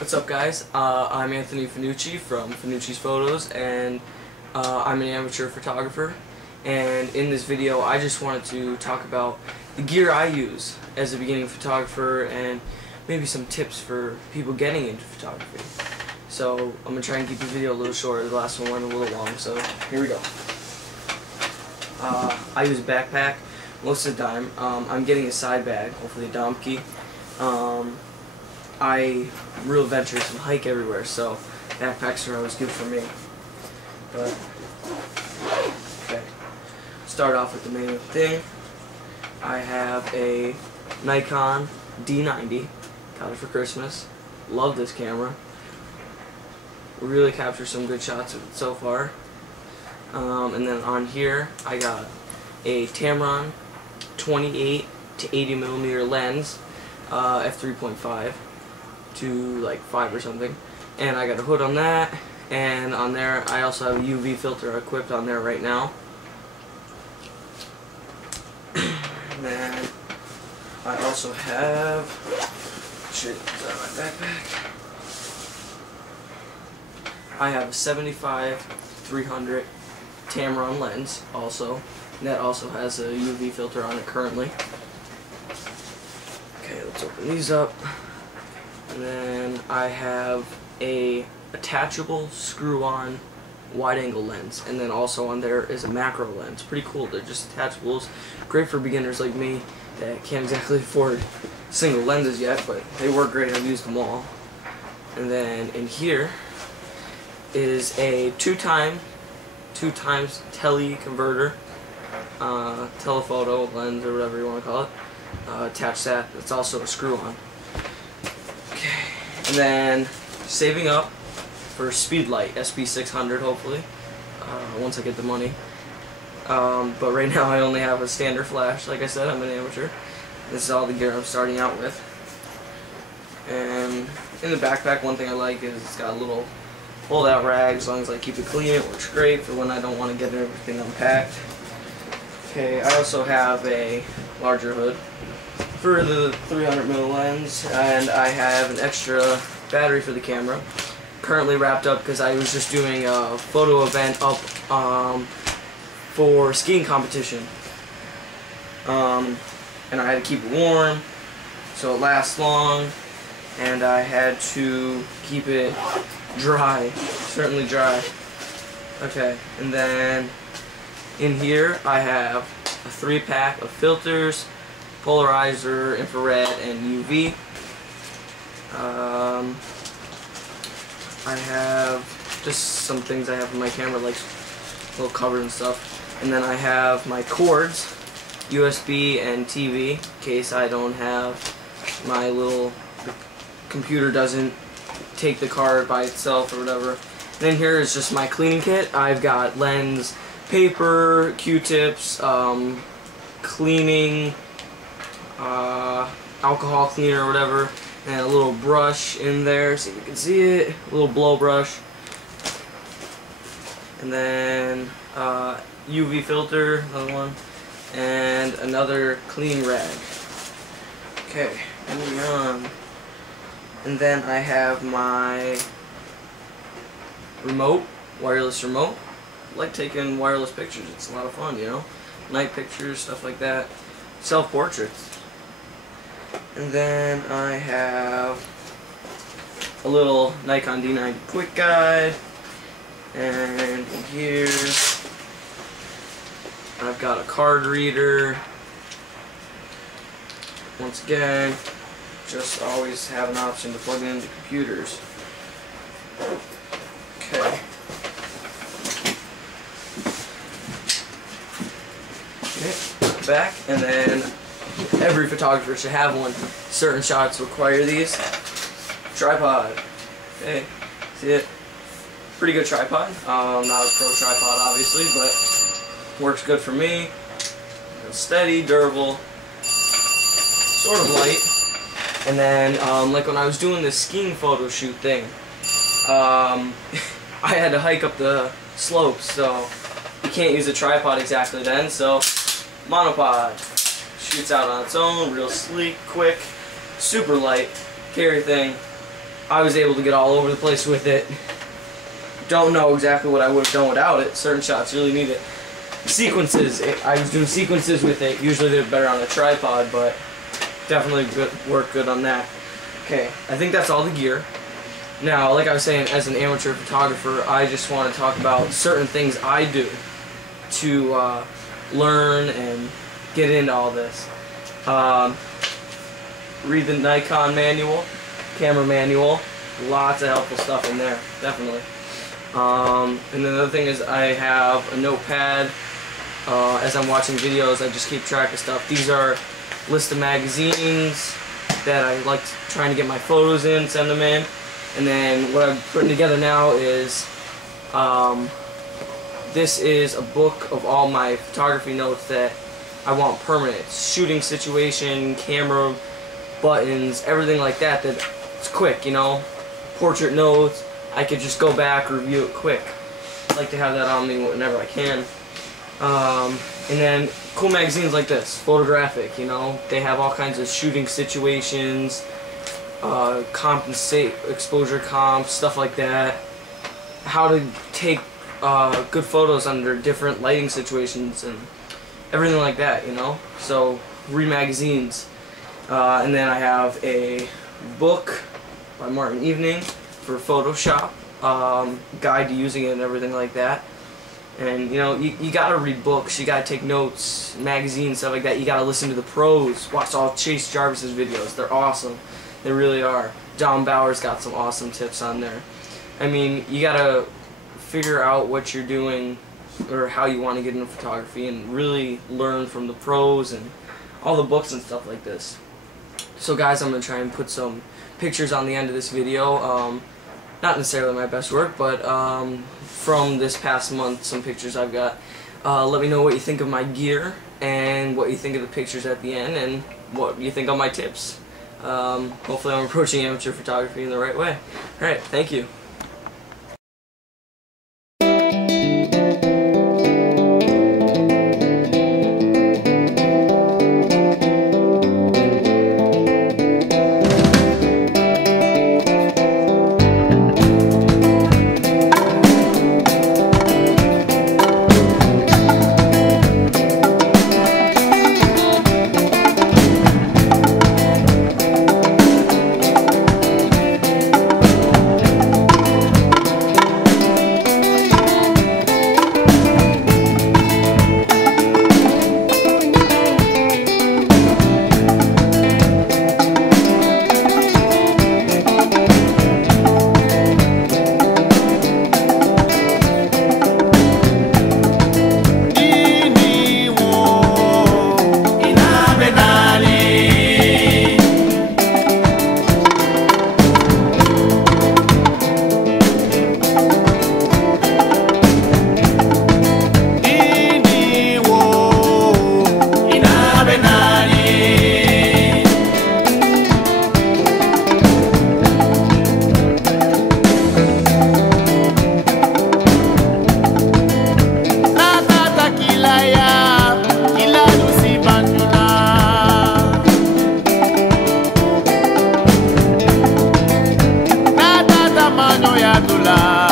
What's up, guys? I'm Anthony Finucci from Finucci's Photos, and I'm an amateur photographer. And in this video, I just wanted to talk about the gear I use as a beginning photographer and maybe some tips for people getting into photography. So I'm going to try and keep the video a little shorter. The last one went a little long, so here we go. I use a backpack most of the time. I'm getting a side bag, hopefully a Domke. I real adventurous and hike everywhere, so backpacks are always good for me. But okay, start off with the main thing. I have a Nikon D90, got it for Christmas. Love this camera. Really captured some good shots with it so far. And then on here, I got a Tamron 28 to 80 millimeter lens, f3.5 to like 5 or something, and I got a hood on that, and on there I also have a UV filter equipped on there right now. And then I also have shit out of my backpack. I have a 75-300 Tamron lens also, and that also has a UV filter on it currently. Okay, let's open these up. And then I have a attachable screw-on wide-angle lens, and then also on there is a macro lens. Pretty cool. They're just attachables, great for beginners like me that can't exactly afford single lenses yet, but they work great. I've used them all. And then in here is a two times tele converter, telephoto lens or whatever you want to call it. Attach that. It's also a screw-on. And then saving up for Speedlight SP600 hopefully, once I get the money. But right now I only have a standard flash. Like I said, I'm an amateur. This is all the gear I'm starting out with. And in the backpack, one thing I like is it's got a little fold-out rag. As long as I keep it clean, it works great for when I don't want to get everything unpacked. Okay, I also have a larger hood for the 300mm lens, and I have an extra battery for the camera. Currently wrapped up because I was just doing a photo event up for skiing competition. And I had to keep it warm so it lasts long, and I had to keep it dry, certainly dry. Okay, and then in here I have a 3-pack of filters, polarizer, infrared, and UV. I have just some things I have in my camera, like little cover and stuff. And then I have my cords, USB and TV, in case I don't have my little computer doesn't take the card by itself or whatever. And then here is just my cleaning kit. I've got lens, paper, Q-tips, cleaning, alcohol cleaner or whatever, and a little brush in there so you can see it, a little blow brush, and then UV filter, another one, and another cleaning rag. Okay, moving on. And then I have my remote, wireless remote. I like taking wireless pictures, it's a lot of fun, you know, night pictures, stuff like that, self-portraits. And then I have a little Nikon D90 quick guide, and here I've got a card reader. Once again, just always have an option to plug it into computers. Okay. Okay, back, and then every photographer should have one. Certain shots require these. Tripod. Okay, see it? Pretty good tripod. Not a pro tripod, obviously, but works good for me. It's steady, durable, sort of light. And then, like when I was doing this skiing photo shoot thing, I had to hike up the slopes, so you can't use a tripod exactly then. So monopod. Shoots out on its own, real sleek, quick, super light, carry thing. I was able to get all over the place with it. Don't know exactly what I would have done without it. Certain shots really need it. Sequences, I was doing sequences with it. Usually they're better on a tripod, but definitely work good on that. Okay, I think that's all the gear. Now, like I was saying, as an amateur photographer, I just want to talk about certain things I do to learn and get into all this. Read the Nikon manual, camera manual, lots of helpful stuff in there, definitely. And then the other thing is I have a notepad. As I'm watching videos, I just keep track of stuff. These are a list of magazines that I like trying to get my photos in, send them in. And then what I'm putting together now is, this is a book of all my photography notes that I want permanent. Shooting situation, camera, buttons, everything like that, that it's quick, you know. Portrait notes, I could just go back, review it quick. I like to have that on me whenever I can. And then cool magazines like this, photographic, you know. They have all kinds of shooting situations, compensate, exposure comps, stuff like that. How to take good photos under different lighting situations and everything like that, you know. So read magazines. And then I have a book by Martin Evening for Photoshop, guide to using it and everything like that. And you know, you gotta read books, you gotta take notes, magazines, stuff like that. You gotta listen to the pros, watch all Chase Jarvis's videos. They're awesome. They really are. John Bauer's got some awesome tips on there. I mean, you gotta figure out what you're doing or how you want to get into photography and really learn from the pros and all the books and stuff like this. So guys, I'm gonna try and put some pictures on the end of this video. Not necessarily my best work, but from this past month, some pictures I've got. Let me know what you think of my gear and what you think of the pictures at the end and what you think of my tips. Hopefully I'm approaching amateur photography in the right way. Alright, thank you. Tula